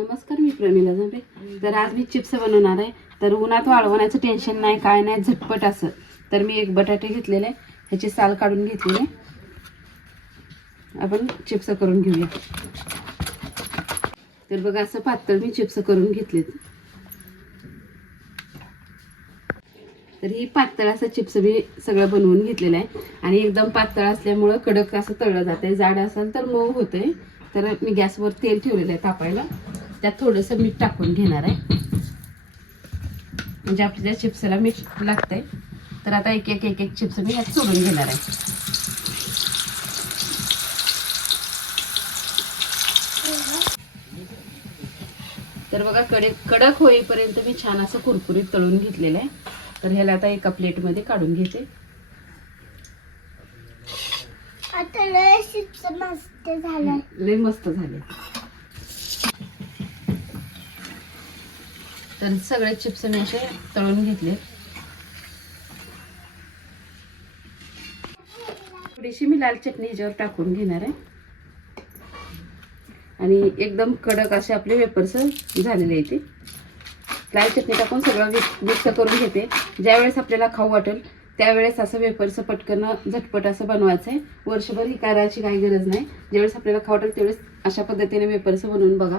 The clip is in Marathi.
नमस्कार मी प्रमिला झांबे तर आज मी चिप्स बनवणार आहे. तर उन्हात वाळवण्याचं टेन्शन नाही काय नाही झटपट असं. तर मी एक बटाटे घेतलेले ह्याची साल काढून घेतलेले आपण चिप्स करून घेऊया. तर बघा असं पातळ मी चिप्स करून घेतलेत. तर ही पातळ असं चिप्स मी सगळं बनवून घेतलेलं आहे. आणि एकदम पातळ असल्यामुळं कडक असं तळलं जाते जाड असेल तर मऊ होते तर मी गॅसवर तेल ठेवलेलं आहे तापायला. त्यात थोडंसं मीठ टाकून घेणार आहे. म्हणजे आपल्या चिप्सला मीठ लागतंय तर आता एक एक एक एक चिप्स मी ह्यात सोडून घेणार आहे. तर बघा कडे कडक होईपर्यंत मी छान असं कुरकुरीत तळून घेतलेलं आहे. तर ह्याला आता एका प्लेटमध्ये काढून घेते. लय मस्त झाले. तर सगळे चिप्स मी असे तळून घेतले. थोडीशी मी लाल चटणी याच्यावर टाकून घेणार आहे. आणि एकदम कडक असे आपले वेपर्स झालेले आहेत ते. लाल चटणी टाकून सगळं मिक्स करून घेते. ज्यावेळेस आपल्याला खाऊ वाटेल त्यावेळेस असं वेपर्स पटकन झटपट असं बनवायचं आहे वर्षभर ही करायची काही गरज नाही. ज्यावेळेस आपल्याला खाऊ वाटेल त्यावेळेस अशा पद्धतीने वेपर्स बनवून बघा.